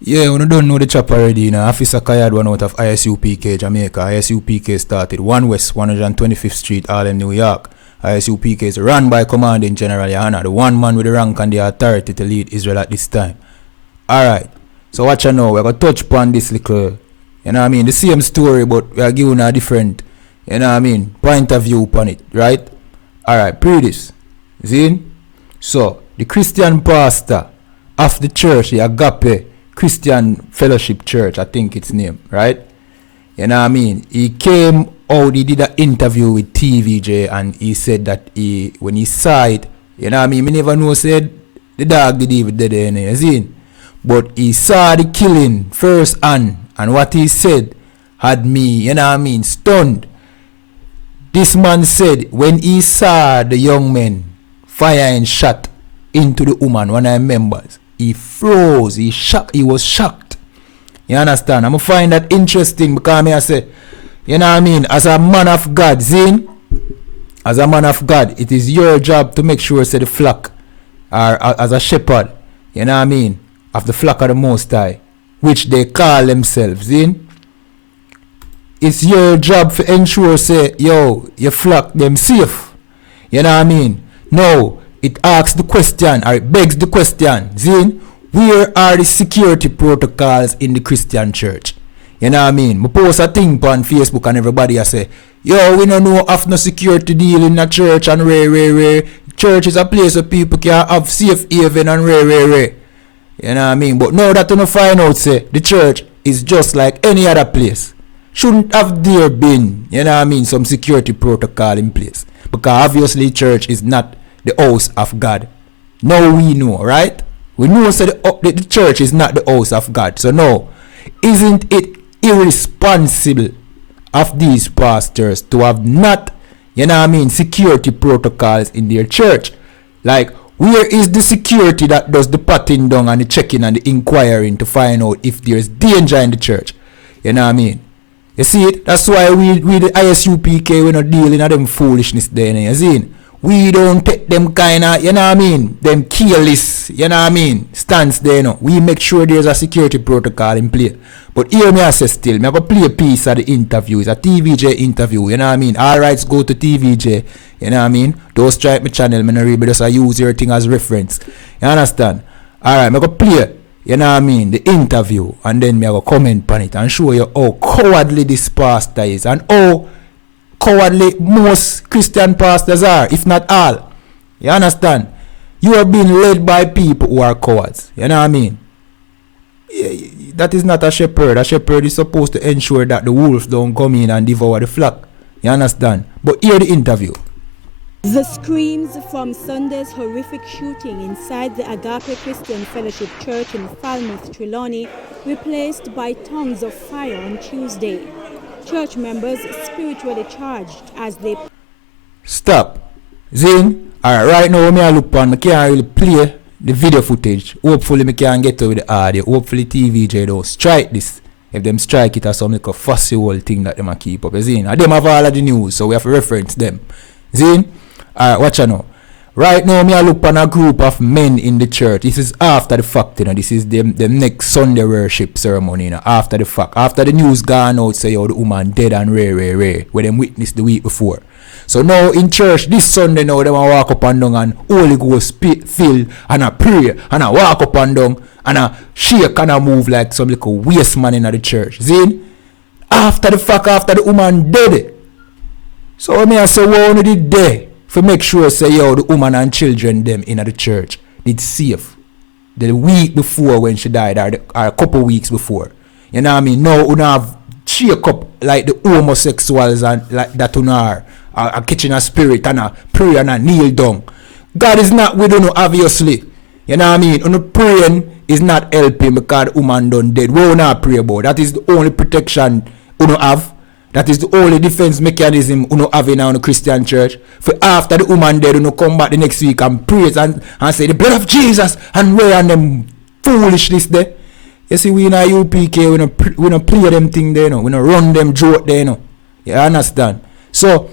Yeah, we don't know the chap already. You know, Officer Kayad one out of ISUPK Jamaica. ISUPK started 1 West 125th Street, Harlem, New York. ISUPK is run by Commanding General Yohana, the one man with the rank and the authority to lead Israel at this time. Alright, so watch you know, we're going to touch upon this little, you know what I mean, the same story, but we are giving a different, you know what I mean, point of view upon it, right? Alright, pre this. See? So, the Christian pastor of the church, the Agape Christian Fellowship Church, I think it's name, right? You know what I mean? He came out, he did an interview with TVJ, and he said that when he saw it, you know what I mean? Me never know said the dog did even dead there, you see? But he saw the killing first hand, and what he said had me, you know what I mean, stunned. This man said when he saw the young men firing shot into the woman, one of the members, he froze, he was shocked. You understand? I'm going to find that interesting because I say, you know what I mean, as a man of God, Zin, as a man of God, it is your job to make sure say the flock, or as a shepherd, you know what I mean, of the flock of the Most High, which they call themselves, Zin. It's your job to ensure say, yo, your flock them safe. You know what I mean? No. It asks the question, or it begs the question, Zin, where are the security protocols in the Christian church? You know what I mean? I post a thing on Facebook and everybody I say, yo, we don't know of no security deal in the church and rare. Church is a place where people can have safe haven and rare. You know what I mean? But now that you find out, say, the church is just like any other place. Shouldn't have there been, you know what I mean, some security protocol in place. Because obviously church is not the house of God. Now we know, right? We know so the church is not the house of God. So no, isn't it irresponsible of these pastors to have not, you know what I mean, security protocols in their church? Like, where is the security that does the patting down and the checking and the inquiring to find out if there's danger in the church? You know what I mean? You see it? That's why we the ISUPK, we're not dealing with them foolishness there. You see it? We don't take them kind of, you know what I mean, them careless, you know what I mean, stance there, you know. We make sure there's a security protocol in place. But here me I say still, me have to play a piece of the interview. It's a TVJ interview, you know what I mean. All rights go to TVJ, you know what I mean. Don't strike my channel, me no really just use your thing as reference. You understand? All right, me go play, you know what I mean, the interview, and then me I go comment on it and show you how cowardly this pastor is and how cowardly most Christian pastors are, if not all. You understand? You are being led by people who are cowards. You know what I mean? That is not a shepherd. A shepherd is supposed to ensure that the wolves don't come in and devour the flock. You understand? But hear the interview. The screams from Sunday's horrific shooting inside the Agape Christian Fellowship Church in Falmouth, Trelawney, replaced by tongues of fire on Tuesday. Church members spiritually charged as they... Stop. Zin, alright, right now when I look on, I can't really play the video footage. Hopefully I can get to with the audio. Hopefully TVJ don't strike this. If them strike it as some like a fussy old thing that them keep up. Zin, and them have all of the news, so we have to reference them. Zin, alright, watch you now. Right now, I look on a group of men in the church. This is after the fact, you know. This is the next Sunday worship ceremony, you know. After the fact. After the news gone out, say, oh, the woman dead and rare. Where them witnessed the week before. So now in church, this Sunday now, them walk up and down and Holy Ghost fill and I pray and I walk up and down and I shake and I move like some little waste man in the church. See? After the fact, after the woman dead. So I say, what only did they? For make sure say yo the woman and children them in the church did safe the week before when she died or a couple weeks before. You know what I mean? Now you have shake up like the homosexuals and like that are catching a spirit and a pray and a kneel down. God is not with you obviously. You know what I mean? Praying is not helping because the woman done dead. We will not pray about. That is the only protection you have. That is the only defense mechanism you have in the Christian church. For after the woman dead, you come back the next week and praise and say the blood of Jesus and wear on them foolishness there. You see, we in a UPK, we don't play them thing there, we don't run them joke there, You understand? So,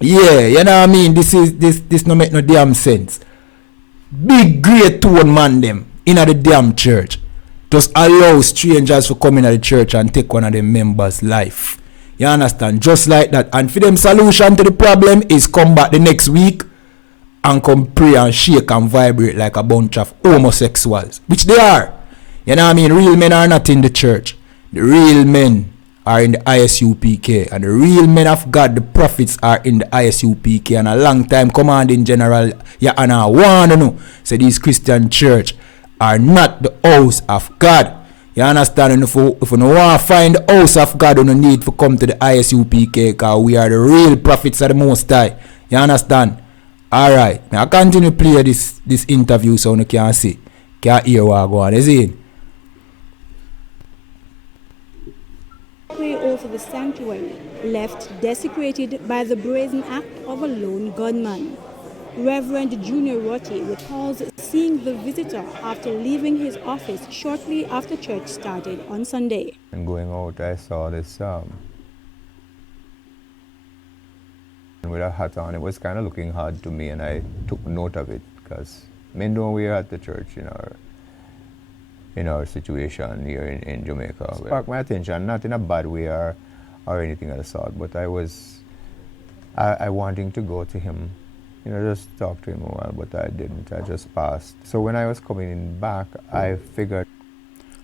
yeah, you know what I mean? This no make no damn sense. Big great tone man them in the damn church. just allow strangers to come in at the church and take one of the members' life. You understand? Just like that. And for them, solution to the problem is come back the next week and come pray and shake and vibrate like a bunch of homosexuals, which they are. You know what I mean? Real men are not in the church. The real men are in the ISUPK, and the real men of God, the prophets, are in the ISUPK. And a long time commanding general, and I want to know, say these Christian church are not the house of God. You understand? And if you want to find the house of God, you don't need to come to the ISUPK, because we are the real prophets of the Most High. You understand? Alright, now I continue to play this interview so you can see, can hear what I go on. Is it? Over the sanctuary, left desecrated by the brazen act of a lone gunman. Reverend Junior Rotti recalls seeing the visitor after leaving his office shortly after church started on Sunday. And going out, I saw this with a hat on. It was kind of looking hard to me, and I took note of it because men don't wear at the church in our situation here in Jamaica. It sparked my attention, not in a bad way or anything of the sort, but I wanting to go to him, just talk to him a while, but I didn't. I just passed. So when I was coming back, I figured.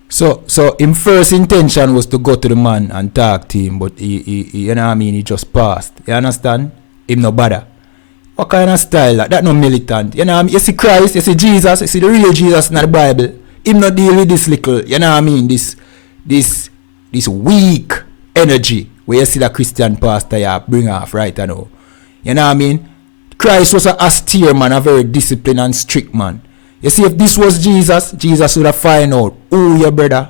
So his first intention was to go to the man and talk to him, but he you know what I mean, he just passed. You understand? Him no bother. What kind of style that? That no militant. You know what I mean? You see Christ, you see Jesus, you see the real Jesus in the Bible. Him not deal with this little, you know what I mean, this weak energy where you see the Christian pastor you bring off right now. You know what I mean? Christ was an austere man, a very disciplined and strict man. You see, if this was Jesus, Jesus would have find out who your brother,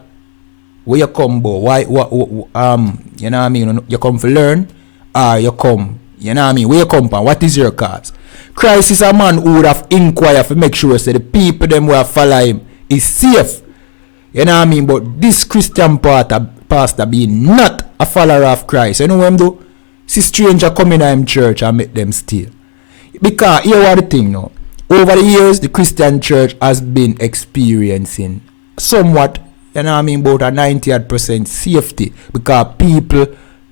where you come, boy, why, you know what I mean, you come to learn, or you come, you know what I mean, where you come from, what is your cause? Christ is a man who would have inquired to make sure that the people them who follow him is safe. You know what I mean? But this Christian pastor being not a follower of Christ, you know what I'm do? See stranger coming to him church and make them steal. Because here what the thing now. Over the years, the Christian church has been experiencing somewhat, you know what I mean, about a 90% safety, because people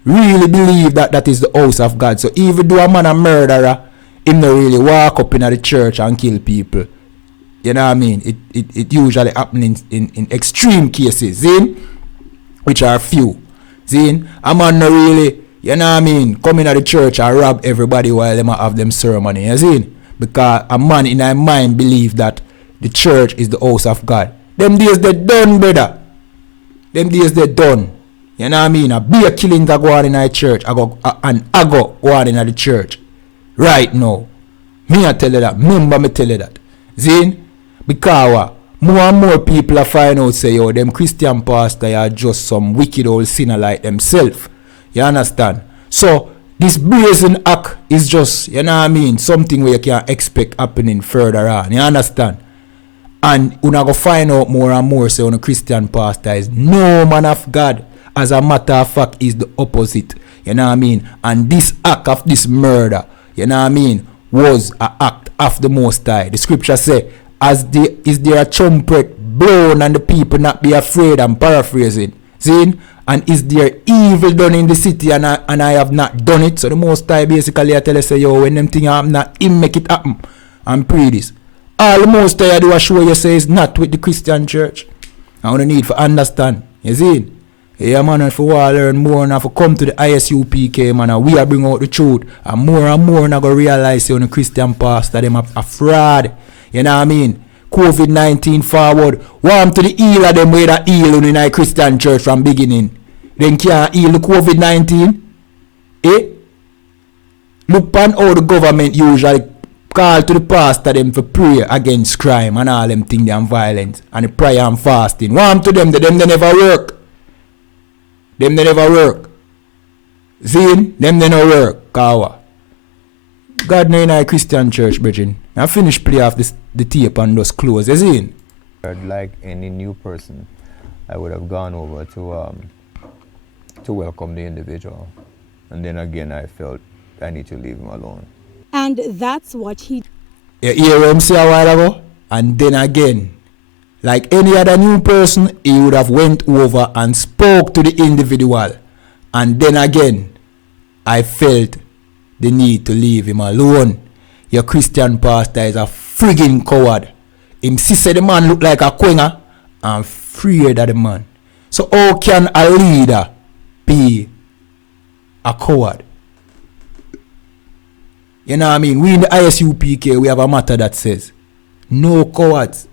really believe that is the house of God. So even though a man a murderer, him not really walk up in the church and kill people. You know what I mean? It usually happens in extreme cases, which are few. A man not really, you know what I mean, come in at the church and rob everybody while they have them ceremony, you see? Because a man in their mind believe that the church is the house of God. Them days they done, brother. Them days they done. You know what I mean? A beer killing that go on in the church. I go on in the church. Right now. Me I tell you that. Remember me tell you that. Because more and more people are finding out say, yo, them Christian pastors are just some wicked old sinner like themselves. You understand? So this brazen act is just, you know what I mean, something where you can expect happening further on. You understand? And you're going to find out more and more say on a Christian pastor is no man of God. As a matter of fact, is the opposite. You know what I mean? And this act of this murder, you know what I mean, was an act of the Most High. The scripture say, is there a trumpet blown and the people not be afraid? I'm paraphrasing. See? And is there evil done in the city and I have not done it? So the Most High basically I tell us say, yo, when them thing happen, not him make it happen. And pray this. All the Most High do show you say is not with the Christian church. I want to need to understand. You see? Yeah, man, if we want to learn more and if we come to the ISUPK, man, and we are bring out the truth. And more and going to realize you know, the Christian pastor, them a fraud. You know what I mean? COVID-19 forward. Want to the heal of them way that heal in a Christian church from beginning. Then can't heal the COVID-19. Look on how the government usually call to the pastor them for prayer against crime and all them things and violence. And the prayer and fasting. Want to them, they never work. Them they never work. Them they no work. Kawa. God no in a Christian church, brethren. I finish play off the tape and just close. You see? Like any new person, I would have gone over to welcome the individual. And then again, I felt I need to leave him alone. And that's what he... You hear him say a while ago? And then again. Like any other new person, he would have went over and spoke to the individual. And then again, I felt the need to leave him alone. Your Christian pastor is a friggin' coward. Him say the man look like a quenga. I'm afraid of the man. So how can a leader be a coward? You know what I mean? We in the ISUPK, we have a matter that says, no cowards.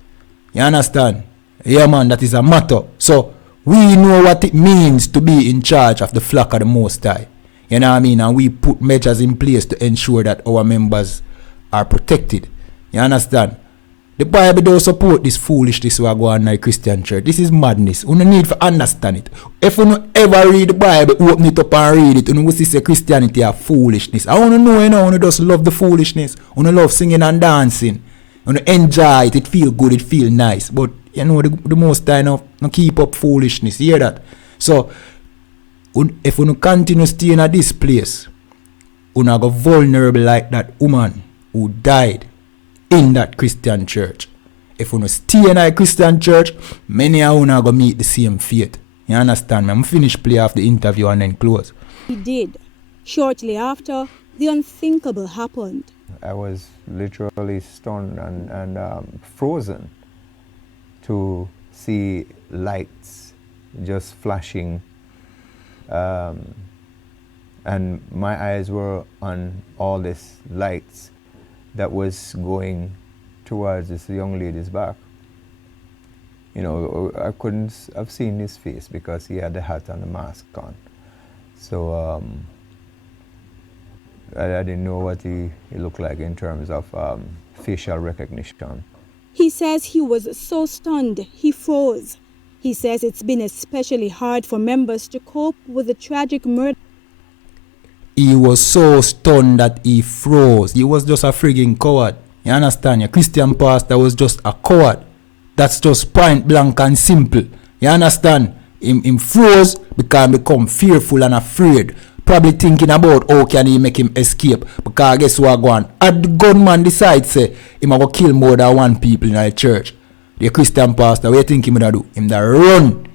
You understand? Yeah, man, that is a matter. So we know what it means to be in charge of the flock of the Most High. You know what I mean? And we put measures in place to ensure that our members are protected. You understand? The Bible don't support this foolishness we are going on in the Christian church. This is madness. We don't need to understand it. If you don't ever read the Bible, open it up and read it, you will see Christianity are foolishness. I want to know, you want to just love the foolishness. I want to love singing and dancing. I want to enjoy it. It feel good. It feel nice. But, you know, the most time of keep up foolishness. You hear that? So, if you continue staying at this place, you go vulnerable like that woman who died in that Christian church. If you stay in a Christian church, many of you are going to meet the same fate. You understand me? I'm finished play off the interview and then close. He did. Shortly after, the unthinkable happened. I was literally stunned and frozen to see lights just flashing. And my eyes were on all these lights that was going towards this young lady's back. You know, I couldn't have seen his face because he had the hat and the mask on. So I didn't know what he looked like in terms of facial recognition. He says he was so stunned, he froze. He says it's been especially hard for members to cope with the tragic murder. He was so stunned that he froze. He was just a frigging coward. You understand? Your Christian pastor was just a coward. That's just point blank and simple. You understand? Him froze because he become fearful and afraid. Probably thinking about how can he make him escape. Because guess what going on? Had the gunman decide say he might go kill more than one people in the church. The Christian pastor, what you think he might do? Him that run,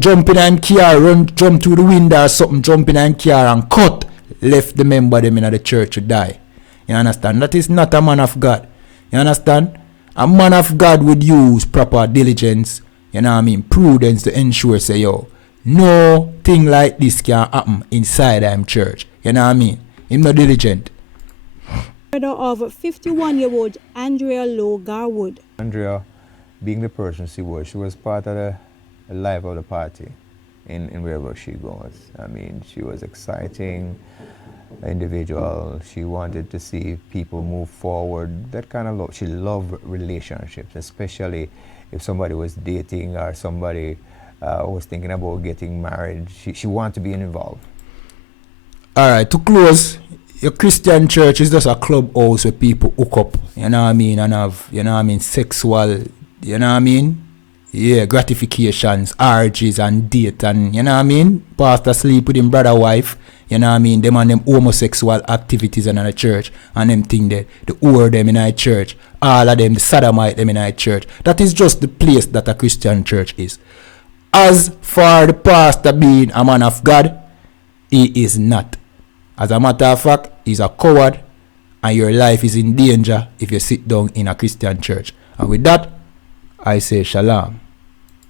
jump in and car, jump through the window or something, jump in and car and cut, left the member them in the church to die. You understand? That is not a man of God. You understand? A man of God would use proper diligence, you know what I mean, prudence to ensure, say, yo, no thing like this can happen inside him church. You know what I mean? Him not diligent. Murder of 51-year-old Andrea Lowe-Garwood. Andrea, being the person she was part of the life of the party in wherever she goes. I mean, she was exciting individual. She wanted to see people move forward. That kind of love. She loved relationships, especially if somebody was dating or somebody was thinking about getting married. She wanted to be involved. All right, to close, your Christian church is just a clubhouse where people hook up, you know what I mean, and have, you know what I mean, sexual, you know what I mean, yeah, gratifications, orgies and date, and you know what I mean, pastor sleep with him brother wife, you know what I mean, them and them homosexual activities in the church, and them thing there, the whore them in our church, all of them, the sodomite them in our church. That is just the place that a Christian church is. As for the pastor being a man of God, he is not. As a matter of fact, he's a coward, and your life is in danger if you sit down in a Christian church. And with that, I say shalom.